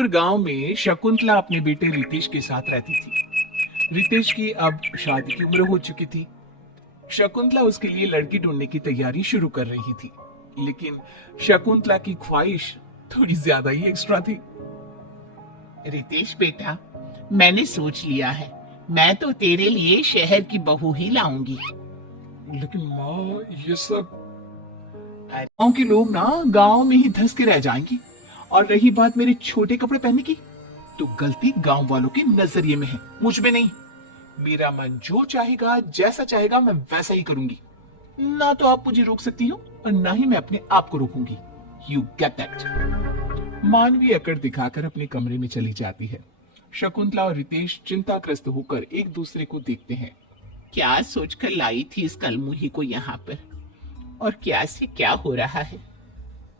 पर गांव में शकुंतला अपने बेटे रितेश के साथ रहती थी। रितेश की अब शादी की उम्र हो चुकी थी। शकुंतला उसके लिए लड़की ढूंढने की तैयारी शुरू कर रही थी, लेकिन शकुंतला की ख्वाहिश थोड़ी ज्यादा ही एक्स्ट्रा थी। रितेश बेटा, मैंने सोच लिया है, मैं तो तेरे लिए शहर की बहू ही लाऊंगी। लेकिन माँ, ये सब गांव के लोग ना गांव में ही धंस के रह जाएंगी। और रही बात मेरे छोटे कपड़े पहनने की, तो गलती गांव वालों के नजरिए में है, मुझ में नहीं। मेरा मन जो चाहेगा, जैसा चाहेगा, मैं वैसा ही करूंगी। ना तो आप मुझे रोक सकती हो और ना ही मैं अपने आप को रोकूंगी। You get that. मानवी अकड़ दिखाकर अपने कमरे में चली जाती है। शकुंतला और रितेश चिंताग्रस्त होकर एक दूसरे को देखते हैं। क्या सोचकर लाई थी इस कलमुही को यहाँ पर, और क्या से क्या हो रहा है।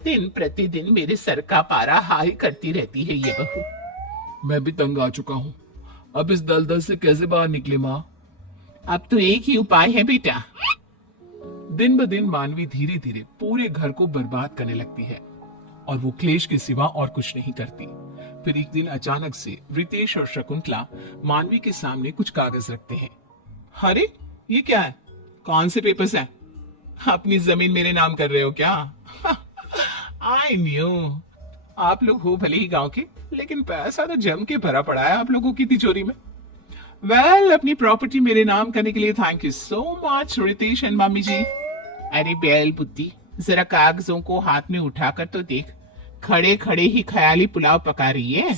दिन प्रतिदिन मेरे सर का पारा हाई करती रहती है ये बहू। मैं भी तंग आ चुका हूँ। अब इस दलदल से कैसे बाहर निकले माँ? अब तो एक ही उपाय है बेटा। दिन ब दिन मानवी धीरे धीरे पूरे घर को बर्बाद करने लगती है और वो क्लेश के सिवा और कुछ नहीं करती। फिर एक दिन अचानक से रितेश और शकुंतला मानवी के सामने कुछ कागज रखते हैं। अरे, ये क्या है? कौन से पेपर्स हैं? अपनी जमीन मेरे नाम कर रहे हो क्या? I knew. आप लोग हो भले ही गांव के, लेकिन पैसा तो जम के भरा पड़ा है आप लोगों की तिजोरी में। वेल, अपनी प्रॉपर्टी मेरे नाम करने के लिए thank you so much Ritesh and मामी जी। अरे बैल बुद्धि, जरा कागजों को हाथ में उठाकर तो देख, खड़े खड़े ही ख्याली पुलाव पका रही है।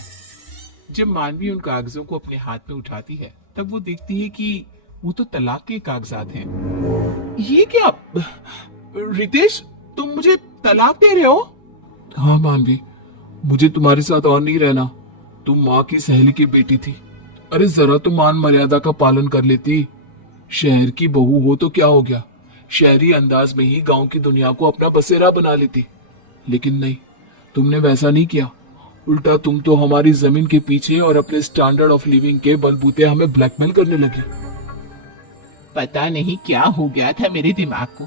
जब मानवी उन कागजों को अपने हाथ में उठाती है, तब वो देखती है कि वो तो तलाक के कागजात हैं। ये क्या? रितेश, तुम मुझे तलाक दे रहे हो? हाँ मानवी, मुझे तुम्हारे साथ और नहीं रहना। तुम माँ की सहेली की बेटी थी। अरे जरा तो मान मर्यादा का पालन कर लेती। शहर की बहू हो तो क्या हो गया, शहरी अंदाज में ही गांव की दुनिया को अपना बसेरा बना लेती। लेकिन नहीं, तुमने वैसा नहीं किया। उल्टा तुम तो हमारी जमीन के पीछे और अपने स्टैंडर्ड ऑफ लिविंग के बलबूते हमें ब्लैकमेल करने लगी। पता नहीं क्या हो गया था मेरे दिमाग को।